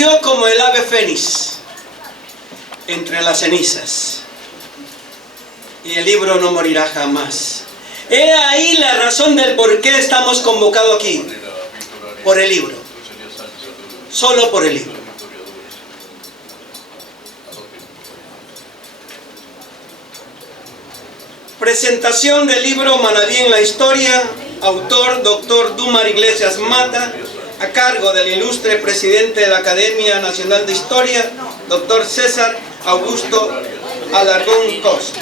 Resurgió como el ave fénix entre las cenizas, y el libro no morirá jamás. He ahí la razón del por qué estamos convocados aquí. Por el libro. Solo por el libro. Presentación del libro Manabí en la historia. Autor, doctor Dumar Iglesias Mata, a cargo del ilustre presidente de la Academia Nacional de Historia, doctor César Augusto Alarcón Costa.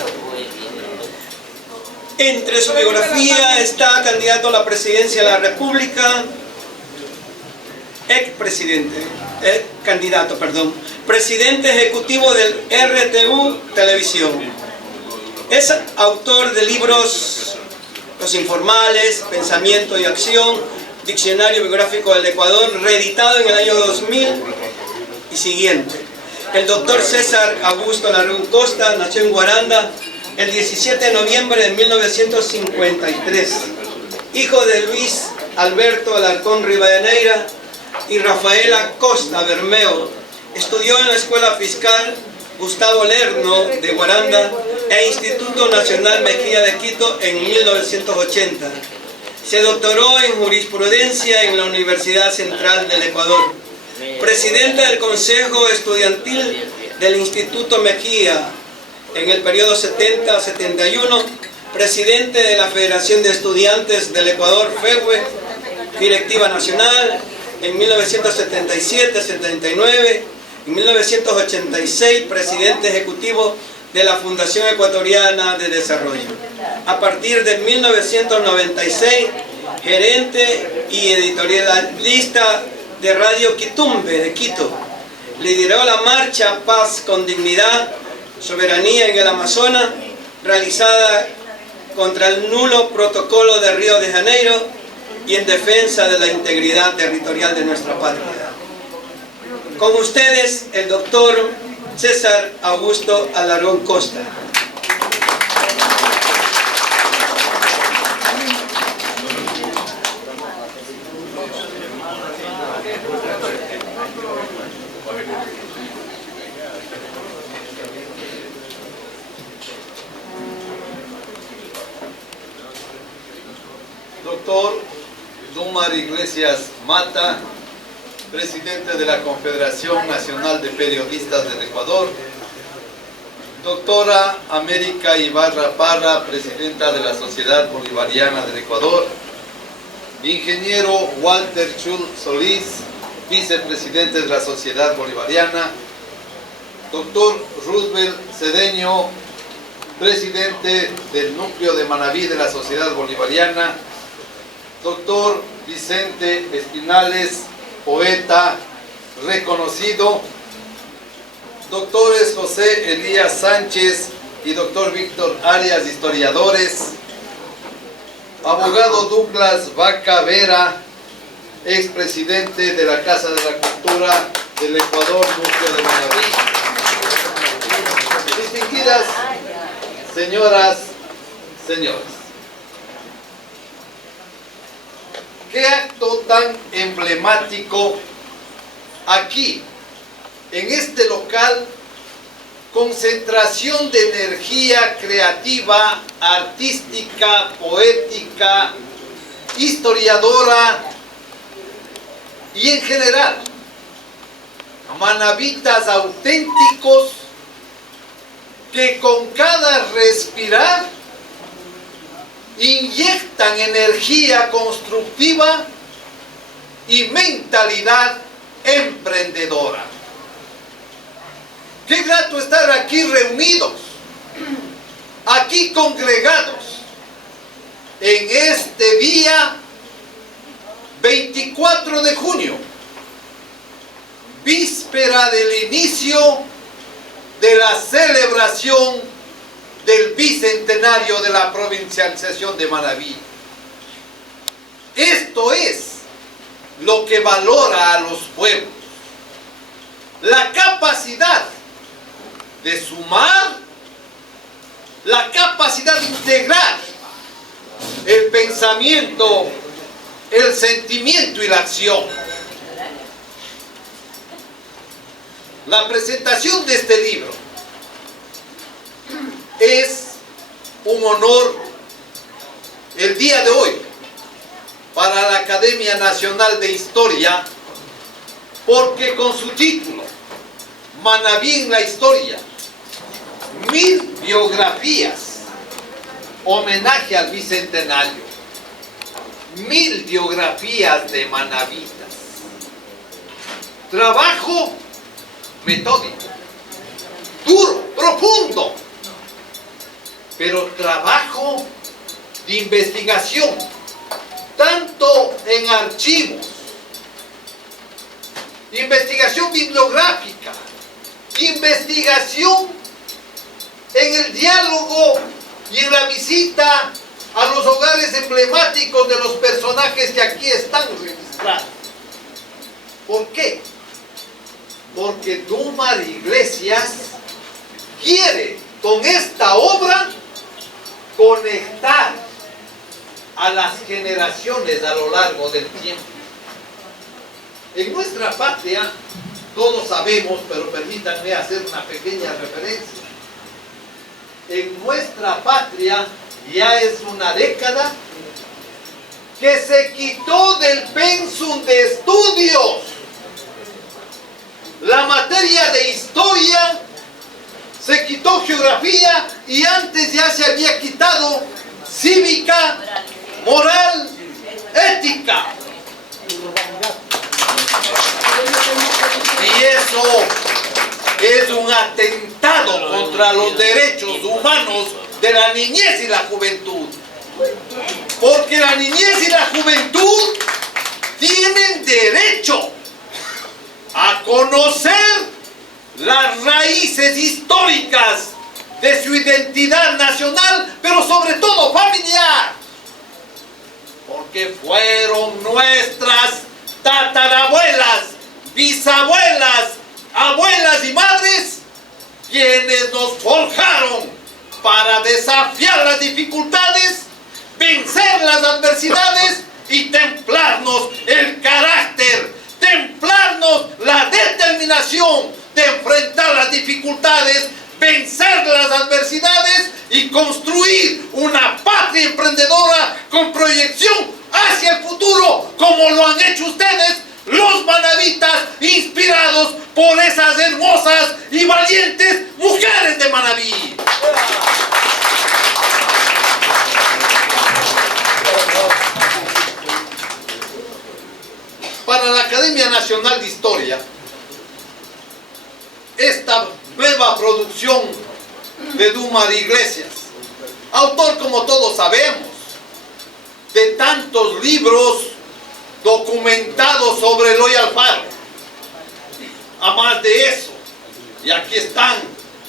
Entre su biografía está candidato a la presidencia de la República, presidente ejecutivo del RTU Televisión. Es autor de libros Los Informales, Pensamiento y Acción, Diccionario Biográfico del Ecuador, reeditado en el año 2000 y siguiente. El doctor César Augusto Alarcón Costa nació en Guaranda el 17 de noviembre de 1953, hijo de Luis Alberto Alarcón Rivadeneira y Rafaela Costa Bermeo. Estudió en la Escuela Fiscal Gustavo Lerno de Guaranda e Instituto Nacional Mejía de Quito en 1980. Se doctoró en jurisprudencia en la Universidad Central del Ecuador. Presidente del Consejo Estudiantil del Instituto Mejía en el periodo 70-71, presidente de la Federación de Estudiantes del Ecuador, FEWE, directiva nacional en 1977-79, en 1986, presidente ejecutivo de la Fundación Ecuatoriana de Desarrollo. A partir de 1996, gerente y editorialista de Radio Quitumbe de Quito. Lideró la marcha Paz con Dignidad, Soberanía en el Amazonas, realizada contra el nulo protocolo de Río de Janeiro y en defensa de la integridad territorial de nuestra patria. Con ustedes, el doctor César Augusto Alarcón Costa. Doctor Dumar Iglesias Mata, presidente de la Confederación Nacional de Periodistas del Ecuador. Doctora América Ibarra Parra, presidenta de la Sociedad Bolivariana del Ecuador. Ingeniero Walter Chul Solís, vicepresidente de la Sociedad Bolivariana. Doctor Roosevelt Cedeño, presidente del Núcleo de Manabí de la Sociedad Bolivariana. Doctor Vicente Espinales, poeta reconocido. Doctores José Elías Sánchez y doctor Víctor Arias, historiadores. Abogado Douglas Vaca Vera, expresidente de la Casa de la Cultura del Ecuador, Núcleo de Manabí. Distinguidas señoras, señores. Qué acto tan emblemático aquí, en este local, concentración de energía creativa, artística, poética, historiadora y en general, manabitas auténticos que con cada respirar inyectan energía constructiva y mentalidad emprendedora. Qué grato estar aquí reunidos, aquí congregados, en este día 24 de junio, víspera del inicio de la celebración del bicentenario de la provincialización de Manabí. Esto es lo que valora a los pueblos: la capacidad de sumar, la capacidad de integrar el pensamiento, el sentimiento y la acción. La presentación de este libro es un honor el día de hoy para la Academia Nacional de Historia, porque con su título, Manabí en la Historia, 1000 biografías, homenaje al Bicentenario, 1000 biografías de manabitas, trabajo metódico, duro, profundo, pero trabajo de investigación, tanto en archivos, investigación bibliográfica, investigación en el diálogo y en la visita a los hogares emblemáticos de los personajes que aquí están registrados. ¿Por qué? Porque Dúmar Iglesias quiere con esta obra conectar a las generaciones a lo largo del tiempo. En nuestra patria, todos sabemos, pero permítanme hacer una pequeña referencia. En nuestra patria ya es una década que se quitó del pensum de estudios la materia de historia, se quitó geografía y antes ya se había quitado cívica, moral, ética. Y eso es un atentado contra los derechos humanos de la niñez y la juventud. Porque la niñez y la juventud tienen derecho a conocer las raíces históricas de su identidad nacional, pero sobre todo familiar. Porque fueron nuestras tatarabuelas, bisabuelas, abuelas y madres quienes nos forjaron para desafiar las dificultades, vencer las adversidades y templarnos el carácter, templarnos la determinación de enfrentar las dificultades, vencer las adversidades y construir una patria emprendedora con proyección hacia el futuro, como lo han hecho ustedes, los manabitas, inspirados por esas hermosas y valientes mujeres de Manabí. Para la Academia Nacional de Historia, esta nueva producción de Dúmar Iglesias, autor, como todos sabemos, de tantos libros documentados sobre Eloy Alfaro. A más de eso, y aquí están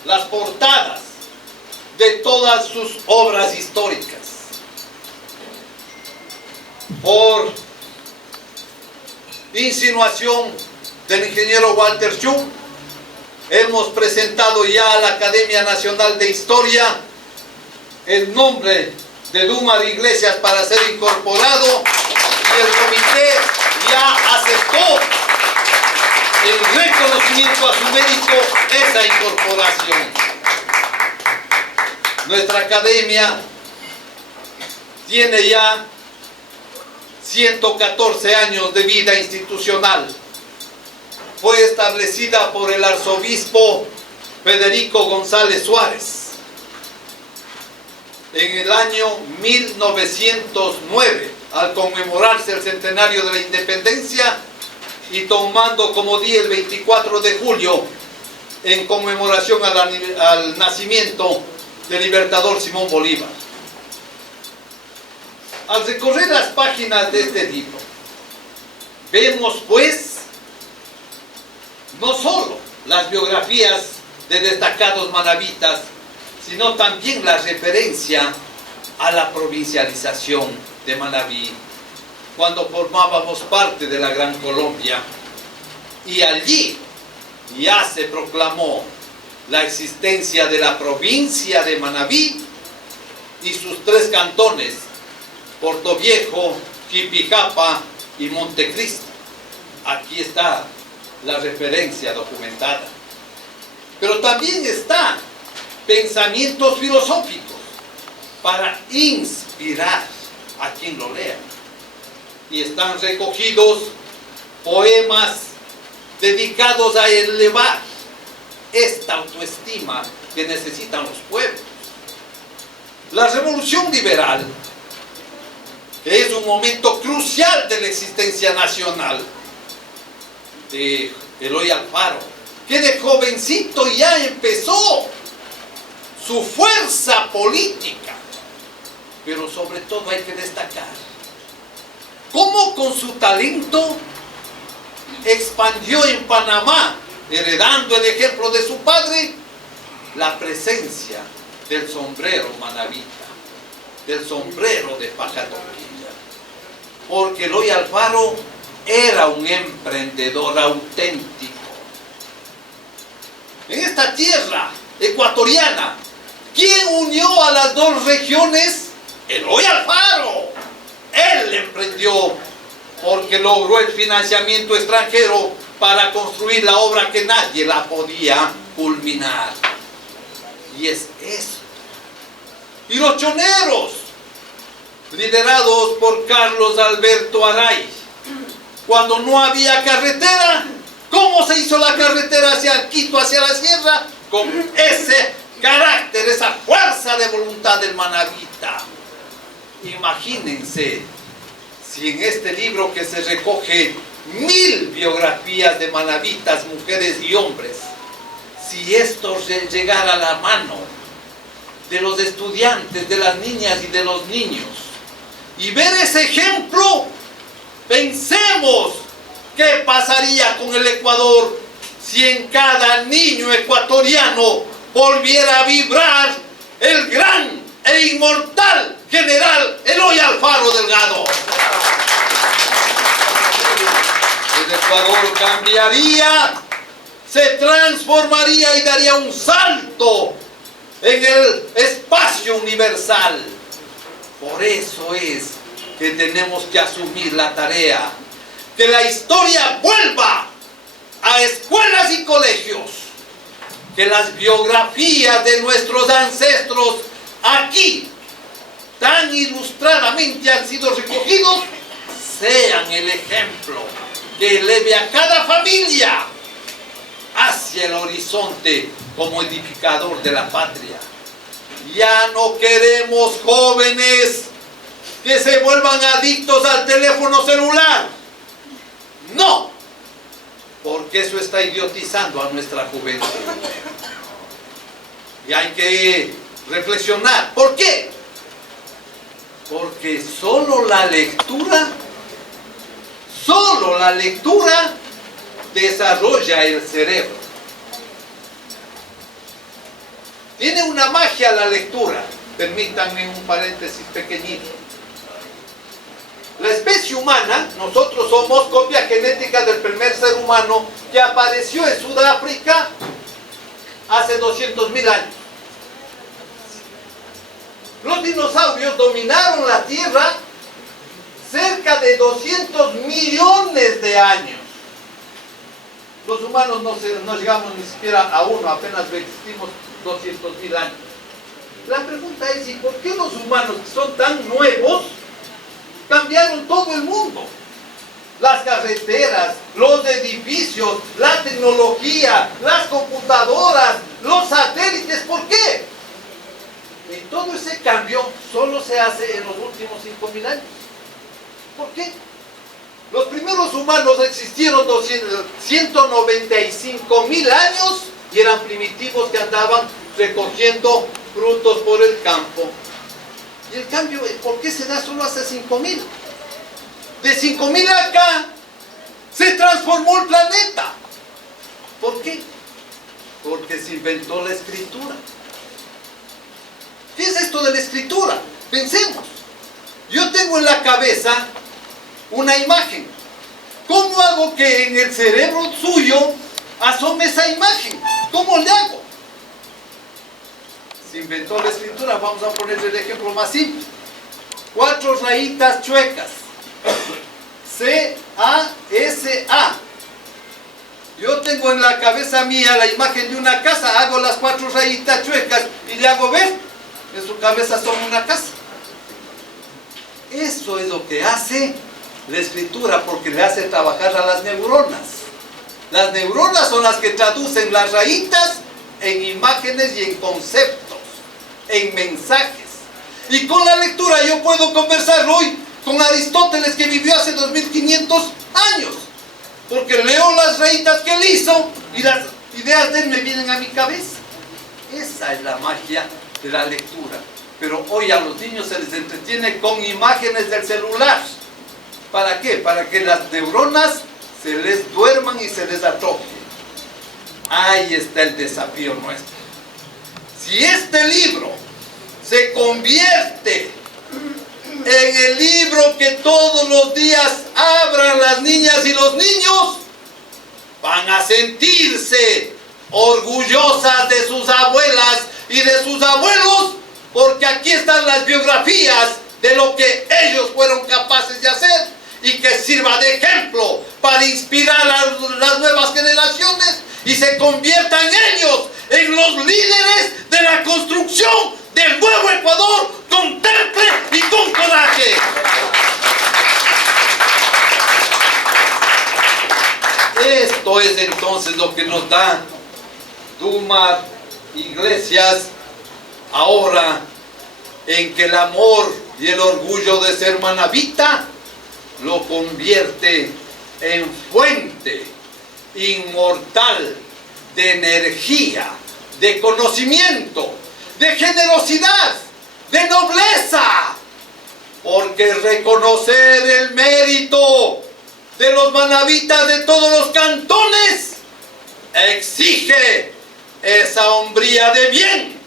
las portadas de todas sus obras históricas. Por insinuación del ingeniero Walter Schum, hemos presentado ya a la Academia Nacional de Historia el nombre de Dúmar Iglesias para ser incorporado, y el comité ya aceptó el reconocimiento a su mérito, esa incorporación. Nuestra academia tiene ya 114 años de vida institucional. Fue establecida por el arzobispo Federico González Suárez en el año 1909, al conmemorarse el centenario de la independencia y tomando como día el 24 de julio en conmemoración al nacimiento del libertador Simón Bolívar. Al recorrer las páginas de este libro, vemos pues no solo las biografías de destacados manabitas, sino también la referencia a la provincialización de Manabí, cuando formábamos parte de la Gran Colombia, y allí ya se proclamó la existencia de la provincia de Manabí y sus 3 cantones, Portoviejo, Quipijapa y Montecristi. Aquí está la referencia documentada. pero también está pensamientos filosóficos para inspirar a quien lo lea. Y están recogidos poemas dedicados a elevar esta autoestima que necesitan los pueblos. La revolución liberal, que es un momento crucial de la existencia nacional, de Eloy Alfaro, que de jovencito ya empezó su fuerza política, pero sobre todo hay que destacar cómo con su talento expandió en Panamá, heredando el ejemplo de su padre, la presencia del sombrero manabita, del sombrero de paja toquilla, porque Eloy Alfaro era un emprendedor auténtico. En esta tierra ecuatoriana, ¿quién unió a las dos regiones? Eloy Alfaro. Él emprendió porque logró el financiamiento extranjero para construir la obra que nadie la podía culminar. Y es eso. Y los choneros, liderados por Carlos Alberto Aray, cuando no había carretera, ¿cómo se hizo la carretera hacia Quito, hacia la sierra? Con ese carácter, esa fuerza de voluntad del manabita. Imagínense si en este libro que se recoge 1000 biografías de manabitas, mujeres y hombres, si esto llegara a la mano de los estudiantes, de las niñas y de los niños, y ver ese ejemplo, pensemos qué pasaría con el Ecuador si en cada niño ecuatoriano volviera a vibrar el gran e inmortal general Eloy Alfaro Delgado. El Ecuador cambiaría, se transformaría y daría un salto en el espacio universal. Por eso es que tenemos que asumir la tarea, que la historia vuelva a escuelas y colegios, que las biografías de nuestros ancestros aquí tan ilustradamente han sido recogidos, sean el ejemplo que eleve a cada familia hacia el horizonte como edificador de la patria. Ya no queremos jóvenes que se vuelvan adictos al teléfono celular. No, porque eso está idiotizando a nuestra juventud. Y hay que reflexionar. ¿Por qué? Porque solo la lectura desarrolla el cerebro. Tiene una magia la lectura. Permítanme un paréntesis pequeñito. La especie humana, nosotros somos copia genética del primer ser humano que apareció en Sudáfrica hace 200.000 años. Los dinosaurios dominaron la Tierra cerca de 200 millones de años. Los humanos no llegamos ni siquiera a uno, apenas existimos 200.000 años. La pregunta es, ¿y por qué los humanos que son tan nuevos cambiaron todo el mundo? Las carreteras, los edificios, la tecnología, las computadoras, los satélites, ¿por qué? Y todo ese cambio solo se hace en los últimos 5.000 años. ¿Por qué? Los primeros humanos existieron 195.000 años y eran primitivos que andaban recogiendo frutos por el campo. Y el cambio, ¿por qué se da solo hace 5.000? De 5.000 acá se transformó el planeta. ¿Por qué? Porque se inventó la escritura. ¿Qué es esto de la escritura? Pensemos. Yo tengo en la cabeza una imagen. ¿Cómo hago que en el cerebro suyo asome esa imagen? ¿Cómo le hago? Se inventó la escritura. Vamos a poner el ejemplo más simple. 4 rayitas chuecas. C-A-S-A. Yo tengo tengo en la cabeza mía la imagen de una casa, hago las 4 rayitas chuecas y le hago ver, en su cabeza son una casa. Eso es lo que hace la escritura, porque le hace trabajar a las neuronas. Las neuronas son las que traducen las rayitas en imágenes y en conceptos, en mensajes. Y con la lectura yo puedo conversar hoy con Aristóteles, que vivió hace 2500 años, porque leo las rayitas que él hizo y las ideas de él me vienen a mi cabeza. Esa es la magia de la lectura. Pero hoy a los niños se les entretiene con imágenes del celular. ¿Para qué? Para que las neuronas se les duerman y se les atrofien. Ahí está el desafío nuestro. Si este libro se convierte en el libro que todos los días abran las niñas y los niños, van a sentirse orgullosas de sus abuelas y de sus abuelos, porque aquí están las biografías de lo que ellos fueron capaces de hacer, y que sirva de ejemplo para inspirar a las nuevas generaciones y se conviertan ellos en los líderes de la construcción del nuevo Ecuador con temple y con coraje. Esto es entonces lo que nos da Dumar Iglesias ahora, en que el amor y el orgullo de ser manabita lo convierte en fuente inmortal de energía, de conocimiento, de generosidad, de nobleza, porque reconocer el mérito de los manabitas de todos los cantones exige esa hombría de bien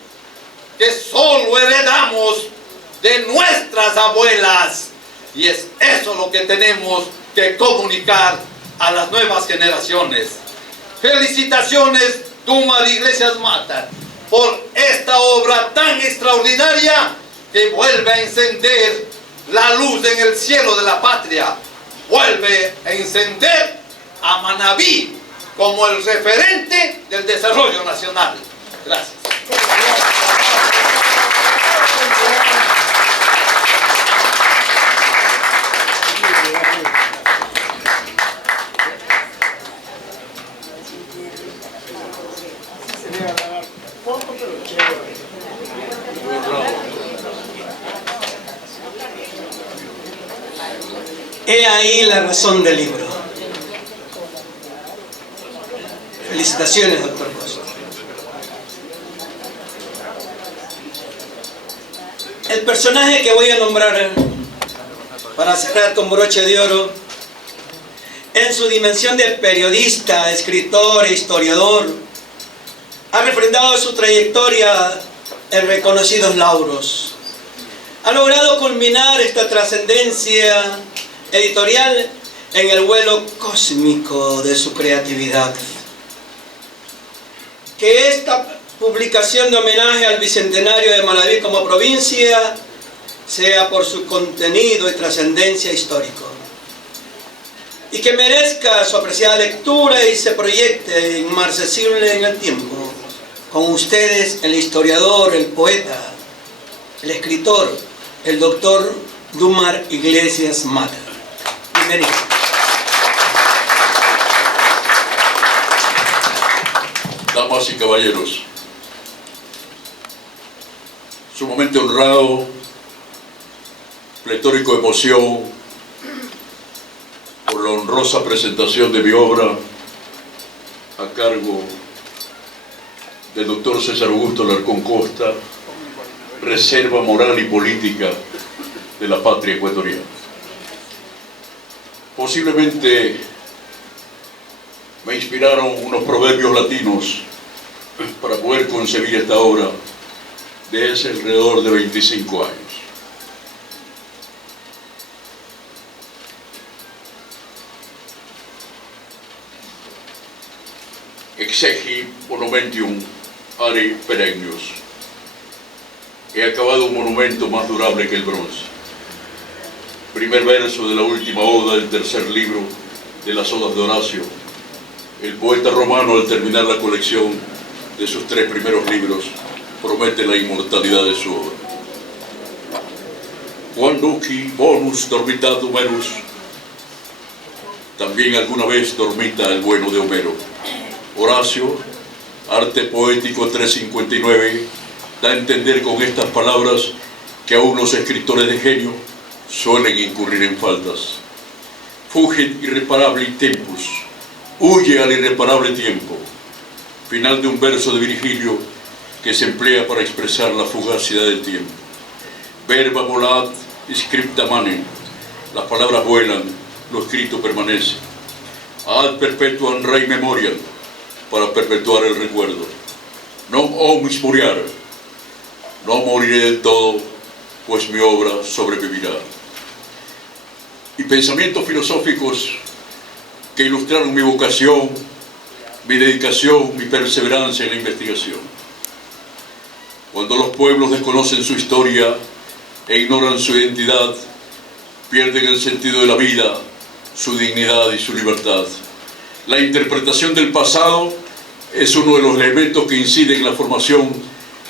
que solo heredamos de nuestras abuelas, y es eso lo que tenemos que comunicar a las nuevas generaciones. Felicitaciones, Dumar Iglesias Mata, por esta obra tan extraordinaria que vuelve a encender la luz en el cielo de la patria, vuelve a encender a Manabí como el referente del desarrollo nacional. Gracias. He ahí la razón del libro. Felicitaciones, doctor Costa. El personaje que voy a nombrar para cerrar con broche de oro, en su dimensión de periodista, escritor e historiador, ha refrendado su trayectoria en reconocidos lauros. Ha logrado culminar esta trascendencia editorial en el vuelo cósmico de su creatividad. Que esta publicación de homenaje al Bicentenario de Manabí como provincia sea por su contenido y trascendencia histórico, y que merezca su apreciada lectura y se proyecte inmarcesible en el tiempo. Con ustedes el historiador, el poeta, el escritor, el doctor Dumar Iglesias Mata. Bienvenido. Damas y caballeros, sumamente honrado, pletórico de emoción por la honrosa presentación de mi obra a cargo del doctor César Augusto Alarcón Costa, Reserva Moral y Política de la Patria Ecuatoriana. Posiblemente me inspiraron unos proverbios latinos para poder concebir esta obra de hace alrededor de 25 años. Exegi monumentium are perennius. He acabado un monumento más durable que el bronce. Primer verso de la última oda del tercer libro de las odas de Horacio, El poeta romano, al terminar la colección de sus 3 primeros libros, promete la inmortalidad de su obra. Quam nuci bonus dormitatum Homerus, también alguna vez dormita el bueno de Homero. Horacio, Arte Poético 359, da a entender con estas palabras que aún los escritores de genio suelen incurrir en faltas. Fugit irreparabili tempus, huye al irreparable tiempo. Final de un verso de Virgilio que se emplea para expresar la fugacidad del tiempo. Verba volat, scripta manem, las palabras vuelan, lo escrito permanece. Ad perpetuam rei memoriam, para perpetuar el recuerdo. Non omis moriar, no moriré del todo, pues mi obra sobrevivirá. Y pensamientos filosóficos que ilustraron mi vocación, mi dedicación, mi perseverancia en la investigación. Cuando los pueblos desconocen su historia e ignoran su identidad, pierden el sentido de la vida, su dignidad y su libertad. La interpretación del pasado es uno de los elementos que inciden en la formación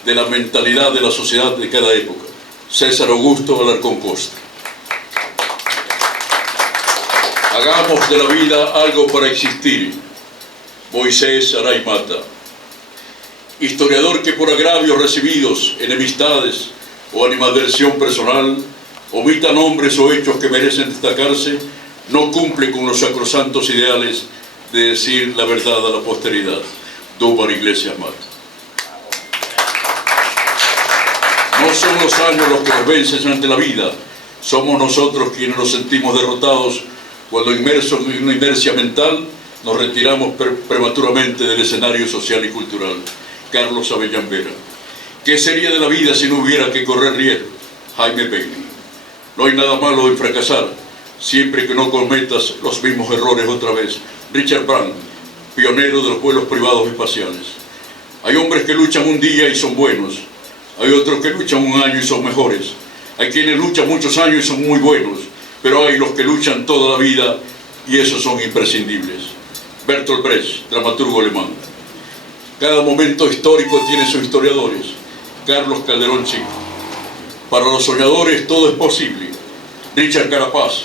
de la mentalidad de la sociedad de cada época. César Augusto Alarcón Costa. Hagamos de la vida algo para existir. Moisés Aray Mata. Historiador que por agravios recibidos, enemistades o animadversión personal, omita nombres o hechos que merecen destacarse, no cumple con los sacrosantos ideales de decir la verdad a la posteridad. Dúmar Iglesias Mata. No son los años los que nos vencen ante la vida, somos nosotros quienes nos sentimos derrotados cuando, inmersos en una inercia mental, nos retiramos prematuramente del escenario social y cultural. Carlos Avellán Vera. ¿Qué sería de la vida si no hubiera que correr riesgo? Jaime Bailey. No hay nada malo en fracasar, siempre que no cometas los mismos errores otra vez. Richard Brandt, pionero de los vuelos privados espaciales. Hay hombres que luchan un día y son buenos. Hay otros que luchan un año y son mejores. Hay quienes luchan muchos años y son muy buenos. Pero hay los que luchan toda la vida y esos son imprescindibles. Bertolt Brecht, dramaturgo alemán. Cada momento histórico tiene sus historiadores. Carlos Calderón Chico. Para los soñadores todo es posible. Richard Carapaz,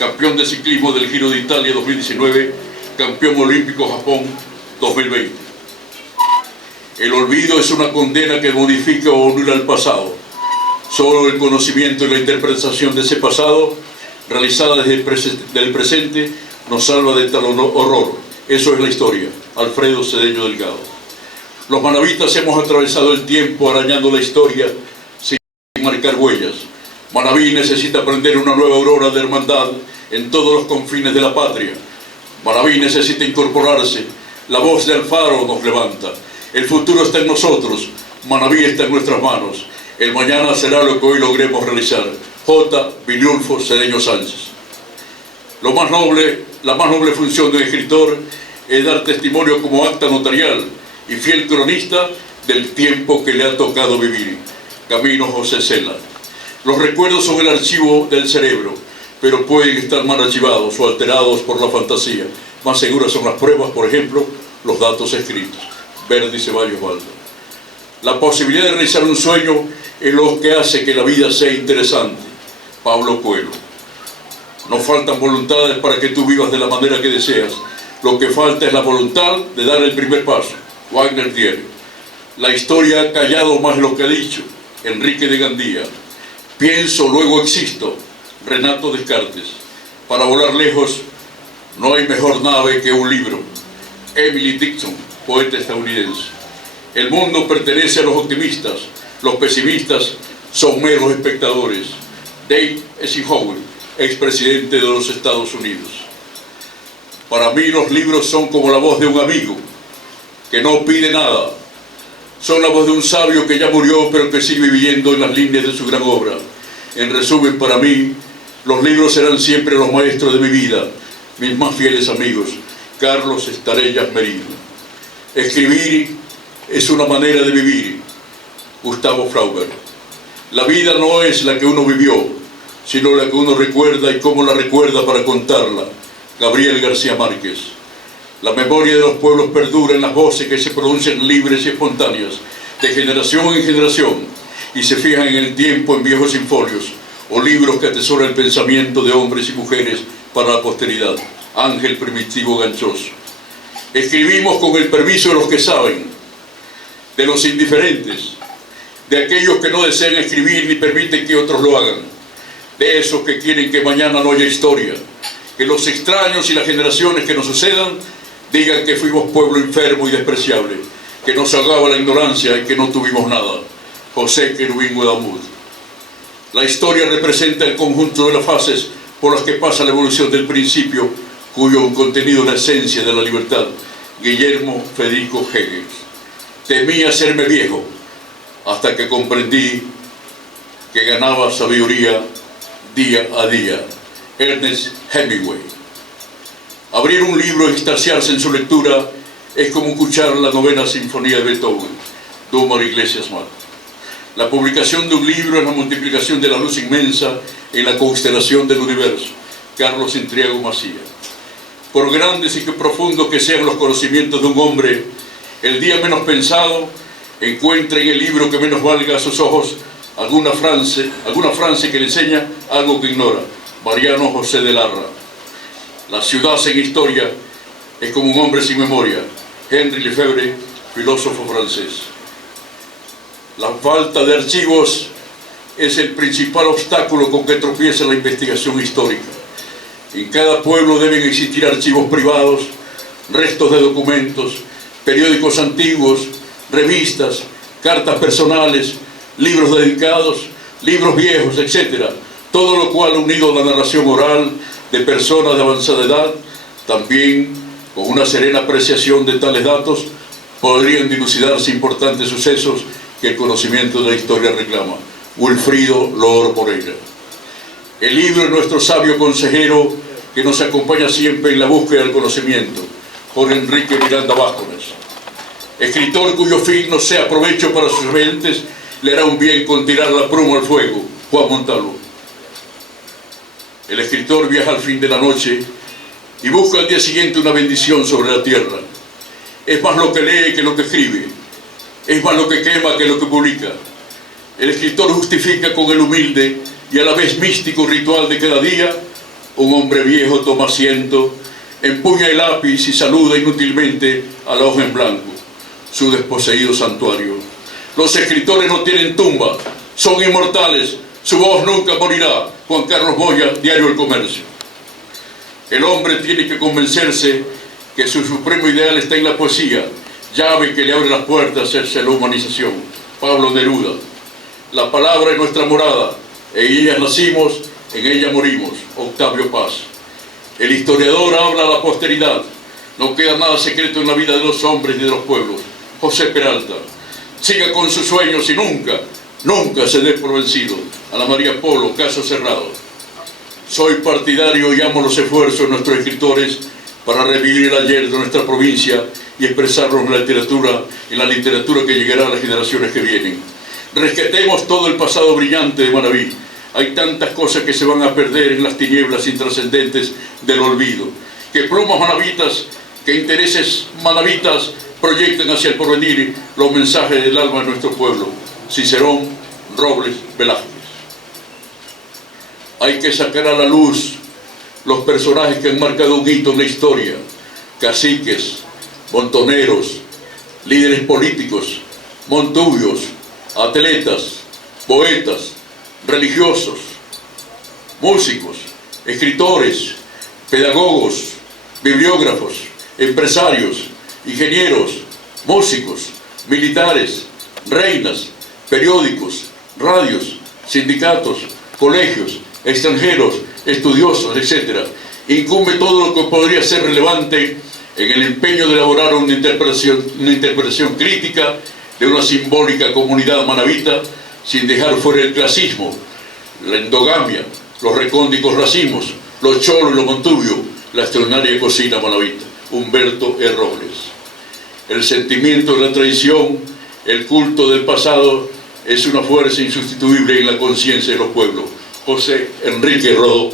campeón de ciclismo del Giro de Italia 2019, campeón olímpico Japón 2020. El olvido es una condena que modifica o anula el pasado. Solo el conocimiento y la interpretación de ese pasado, realizada desde el presente, nos salva de tal horror. Eso es la historia. Alfredo Cedeño Delgado. Los manavitas hemos atravesado el tiempo arañando la historia sin marcar huellas. Manaví necesita prender una nueva aurora de hermandad en todos los confines de la patria. Manaví necesita incorporarse. La voz de Alfaro nos levanta. El futuro está en nosotros. Manaví está en nuestras manos. El mañana será lo que hoy logremos realizar. J. Viliulfo Cedeño Sánchez. La más noble función de un escritor es dar testimonio como acta notarial y fiel cronista del tiempo que le ha tocado vivir. Camino José Cela. Los recuerdos son el archivo del cerebro, pero pueden estar mal archivados o alterados por la fantasía. Más seguras son las pruebas, por ejemplo, los datos escritos. Verdi Ceballos Baldo. La posibilidad de realizar un sueño es lo que hace que la vida sea interesante. Pablo Coelho. No faltan voluntades para que tú vivas de la manera que deseas. Lo que falta es la voluntad de dar el primer paso. Wagner Diario. La historia ha callado más lo que ha dicho. Enrique de Gandía. Pienso, luego existo. Renato Descartes. Para volar lejos no hay mejor nave que un libro. Emily Dickinson, poeta estadounidense. El mundo pertenece a los optimistas. Los pesimistas son meros espectadores. Dave Eisenhower, expresidente de los Estados Unidos. Para mí los libros son como la voz de un amigo que no pide nada. Son la voz de un sabio que ya murió pero que sigue viviendo en las líneas de su gran obra. En resumen, para mí, los libros serán siempre los maestros de mi vida, mis más fieles amigos. Carlos Estarellas Merino. Escribir es una manera de vivir. Gustavo Flaubert. La vida no es la que uno vivió, sino la que uno recuerda y cómo la recuerda para contarla. Gabriel García Márquez. La memoria de los pueblos perdura en las voces que se pronuncian libres y espontáneas, de generación en generación, y se fijan en el tiempo en viejos infolios, o libros que atesoran el pensamiento de hombres y mujeres para la posteridad. Ángel Primitivo Ganchoso. Escribimos con el permiso de los que saben, de los indiferentes, de aquellos que no desean escribir ni permiten que otros lo hagan, de esos que quieren que mañana no haya historia, que los extraños y las generaciones que nos sucedan digan que fuimos pueblo enfermo y despreciable, que nos ahogaba la ignorancia y que no tuvimos nada. José Querubín Guadamud. La historia representa el conjunto de las fases por las que pasa la evolución del principio, cuyo contenido es la esencia de la libertad. Guillermo Federico Hegel. Temía hacerme viejo, hasta que comprendí que ganaba sabiduría día a día. Ernest Hemingway. Abrir un libro y extasiarse en su lectura es como escuchar la novena sinfonía de Beethoven. Dúmar Iglesias Mar. La publicación de un libro es la multiplicación de la luz inmensa en la constelación del universo. Carlos Intriago Macía. Por grandes y profundos que sean los conocimientos de un hombre, el día menos pensado encuentra en el libro que menos valga a sus ojos alguna frase que le enseña algo que ignora. Mariano José de Larra. La ciudad sin historia es como un hombre sin memoria. Henri Lefebvre, filósofo francés. La falta de archivos es el principal obstáculo con que tropieza la investigación histórica. En cada pueblo deben existir archivos privados, restos de documentos, periódicos antiguos, revistas, cartas personales, libros dedicados, libros viejos, etc. Todo lo cual, unido a la narración oral de personas de avanzada edad, también con una serena apreciación de tales datos, podrían dilucidarse importantes sucesos que el conocimiento de la historia reclama. Wilfrido Lor Moreira. El libro es nuestro sabio consejero que nos acompaña siempre en la búsqueda del conocimiento. Jorge Enrique Miranda Vázquez. Escritor cuyo fin no sea provecho para sus oyentes, le hará un bien con tirar la pluma al fuego. Juan Montalvo. El escritor viaja al fin de la noche y busca al día siguiente una bendición sobre la tierra. Es más lo que lee que lo que escribe. Es más lo que quema que lo que publica. El escritor justifica con el humilde y a la vez místico ritual de cada día. Un hombre viejo toma asiento, empuña el lápiz y saluda inútilmente a la hoja en blanco, su desposeído santuario. Los escritores no tienen tumba, son inmortales, su voz nunca morirá. Juan Carlos Moya, Diario El Comercio. El hombre tiene que convencerse que su supremo ideal está en la poesía, llave que le abre las puertas hacia la humanización. Pablo Neruda. La palabra es nuestra morada, en ella nacimos, en ella morimos. Octavio Paz. El historiador habla a la posteridad, no queda nada secreto en la vida de los hombres ni de los pueblos. José Peralta. Siga con sus sueños y nunca, nunca se dé por vencido. Ana María Polo, caso cerrado. Soy partidario y amo los esfuerzos de nuestros escritores para revivir el ayer de nuestra provincia y expresarlo en la literatura que llegará a las generaciones que vienen. Rescatemos todo el pasado brillante de Manabí. Hay tantas cosas que se van a perder en las tinieblas intrascendentes del olvido. Que plumas manavitas, que intereses manavitas proyecten hacia el porvenir los mensajes del alma de nuestro pueblo. Cicerón, Robles, Velázquez. Hay que sacar a la luz los personajes que han marcado un hito en la historia. Caciques, montoneros, líderes políticos, montubios, atletas, poetas, religiosos, músicos, escritores, pedagogos, bibliógrafos, empresarios, ingenieros, músicos, militares, reinas, periódicos, radios, sindicatos, colegios, extranjeros, estudiosos, etc. Incumbe todo lo que podría ser relevante en el empeño de elaborar una interpretación crítica de una simbólica comunidad manabita, sin dejar fuera el clasismo, la endogamia, los recónditos racimos, los cholos y los montubios, la extraordinaria cocina manabita. Humberto E. Robles. El sentimiento de la tradición, el culto del pasado, es una fuerza insustituible en la conciencia de los pueblos. José Enrique Rodó.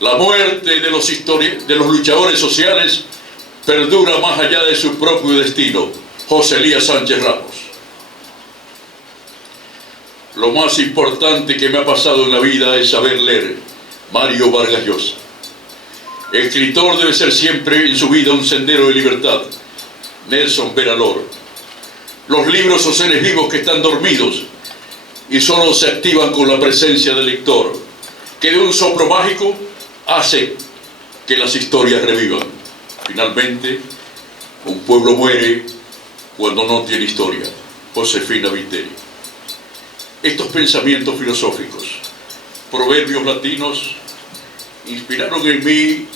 La muerte de los luchadores sociales perdura más allá de su propio destino. José Elías Sánchez Ramos. Lo más importante que me ha pasado en la vida es saber leer. Mario Vargas Llosa. El escritor debe ser siempre en su vida un sendero de libertad. Nelson Veralor. Los libros son seres vivos que están dormidos y solo se activan con la presencia del lector, que de un soplo mágico hace que las historias revivan. Finalmente, un pueblo muere cuando no tiene historia. Josefina Viteri. Estos pensamientos filosóficos, proverbios latinos, inspiraron en mí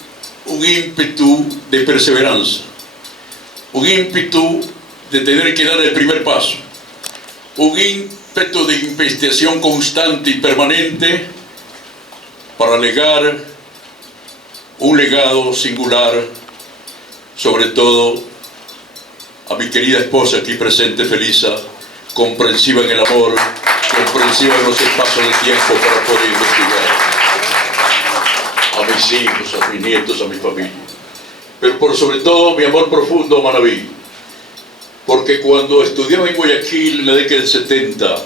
un ímpetu de perseverancia, un ímpetu de tener que dar el primer paso, un ímpetu de investigación constante y permanente para legar un legado singular, sobre todo a mi querida esposa aquí presente, Felisa, comprensiva en el amor, comprensiva en los espacios de tiempo para poder investigar, a mis hijos, a mis nietos, a mi familia, pero por sobre todo mi amor profundo a Manabí, porque cuando estudiaba en Guayaquil en la década del 70,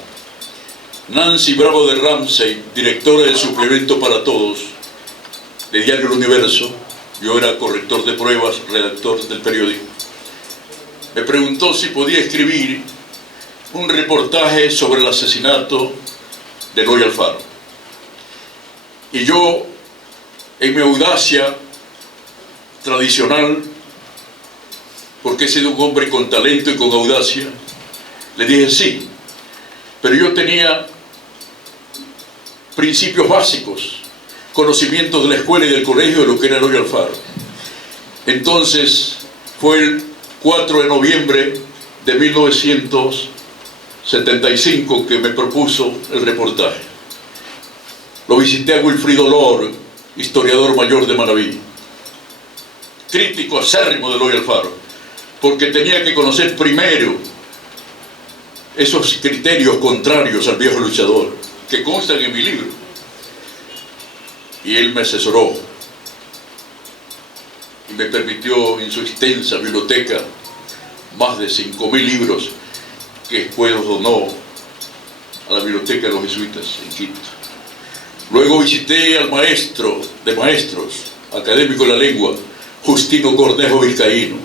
Nancy Bravo de Ramsey, directora del suplemento para todos de Diario El Universo, yo era corrector de pruebas, redactor del periódico, me preguntó si podía escribir un reportaje sobre el asesinato de Eloy Alfaro. Y yo, en mi audacia tradicional, porque he sido un hombre con talento y con audacia, le dije sí, pero yo tenía principios básicos, conocimientos de la escuela y del colegio de lo que era Eloy Alfaro. Entonces fue el 4 de noviembre de 1975 que me propuso el reportaje. Lo visité a Wilfrido Lor, historiador mayor de Manabí, crítico acérrimo de Eloy Alfaro, porque tenía que conocer primero esos criterios contrarios al viejo luchador, que constan en mi libro. Y él me asesoró y me permitió en su extensa biblioteca más de 5.000 libros que después donó a la biblioteca de los jesuitas en Quito. Luego visité al maestro de maestros, académico de la lengua, Justino Cornejo Vizcaíno.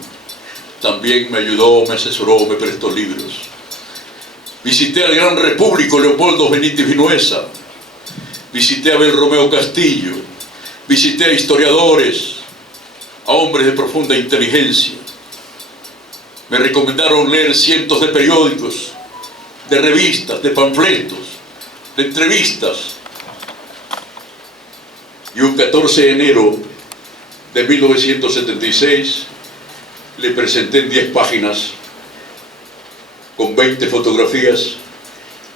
También me ayudó, me asesoró, me prestó libros. Visité al gran repúblico Leopoldo Benítez Vinuesa. Visité a Abel Romeo Castillo. Visité a historiadores, a hombres de profunda inteligencia. Me recomendaron leer cientos de periódicos, de revistas, de panfletos, de entrevistas. Y un 14 de enero de 1976 le presenté en 10 páginas, con 20 fotografías,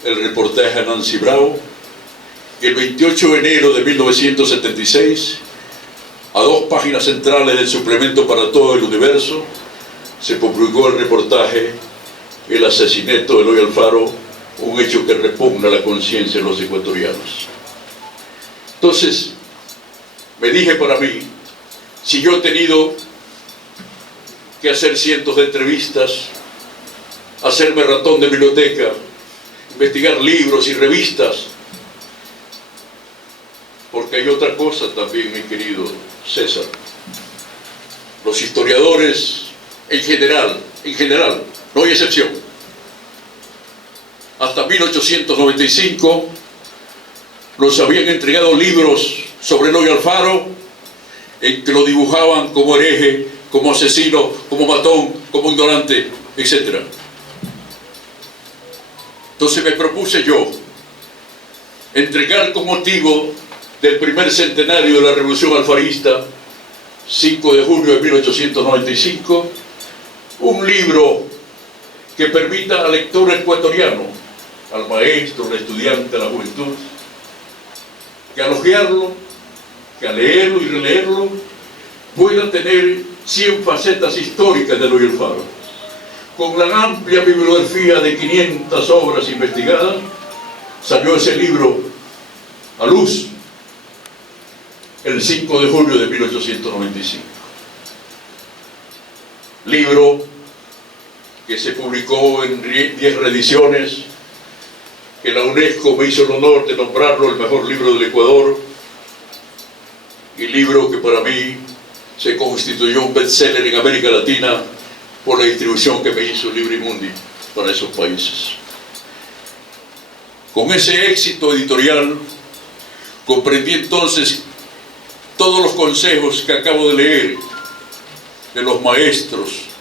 el reportaje a Nancy Bravo. Y el 28 de enero de 1976, a 2 páginas centrales del suplemento para todo el universo, se publicó el reportaje El asesinato de Eloy Alfaro, un hecho que repugna la conciencia de los ecuatorianos. Entonces, me dije para mí, si yo he tenido que hacer cientos de entrevistas, hacerme ratón de biblioteca, investigar libros y revistas, porque hay otra cosa también, mi querido César. Los historiadores, en general, no hay excepción. Hasta 1895 nos habían entregado libros sobre Eloy Alfaro en que lo dibujaban como hereje, como asesino, como matón, como ignorante, etc. Entonces me propuse yo entregar con motivo del primer centenario de la Revolución Alfarista, 5 de junio de 1895, un libro que permita al lector ecuatoriano, al maestro, al estudiante, a la juventud, que al hojearlo, que al leerlo y releerlo, pueda tener 100 facetas históricas de Eloy Alfaro. Con la amplia bibliografía de 500 obras investigadas, salió ese libro a luz. el 5 de julio de 1895. Libro que se publicó en 10 reediciones, que la UNESCO me hizo el honor de nombrarlo el mejor libro del Ecuador, y libro que para mí se constituyó un bestseller en América Latina por la distribución que me hizo Librimundi para esos países. Con ese éxito editorial comprendí entonces todos los consejos que acabo de leer de los maestros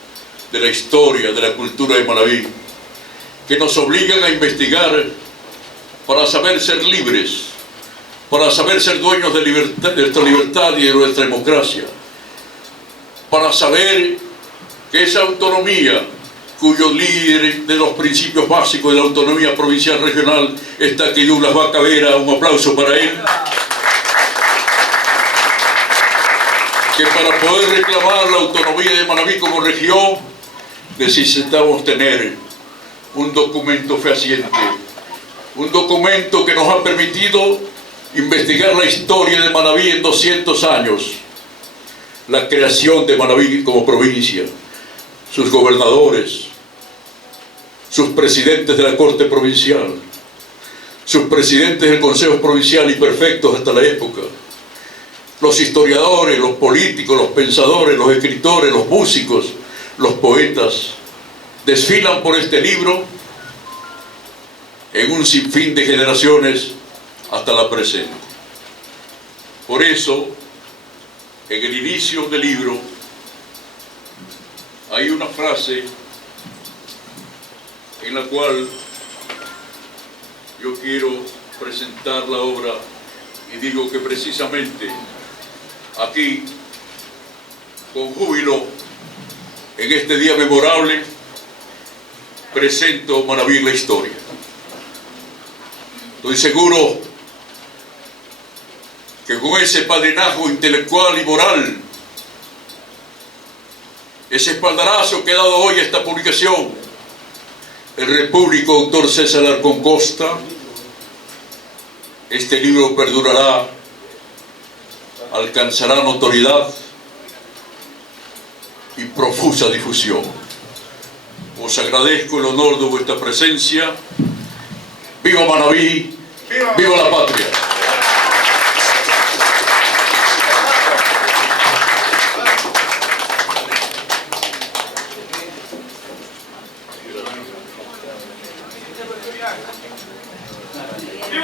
de la historia, de la cultura de Manabí, que nos obligan a investigar para saber ser libres, para saber ser dueños de nuestra libertad y de nuestra democracia, para saber que esa autonomía, cuyo líder de los principios básicos de la autonomía provincial regional está aquí Douglas Vaca Vera, un aplauso para él, que para poder reclamar la autonomía de Manabí como región necesitamos tener un documento fehaciente, un documento que nos ha permitido investigar la historia de Manabí en 200 años, la creación de Manabí como provincia, sus gobernadores, sus presidentes de la Corte Provincial, sus presidentes del Consejo Provincial y perfectos hasta la época, los historiadores, los políticos, los pensadores, los escritores, los músicos, los poetas, desfilan por este libro en un sinfín de generaciones hasta la presente. Por eso, en el inicio del libro hay una frase en la cual yo quiero presentar la obra y digo que precisamente aquí, con júbilo, en este día memorable, presento Manabí en la historia. Estoy seguro que con ese padrinazgo intelectual y moral, ese espaldarazo que ha dado hoy a esta publicación, el repúblico doctor César Alarcón Costa, este libro perdurará, alcanzará notoriedad y profusa difusión. Os agradezco el honor de vuestra presencia. ¡Viva Manabí! ¡Viva la patria!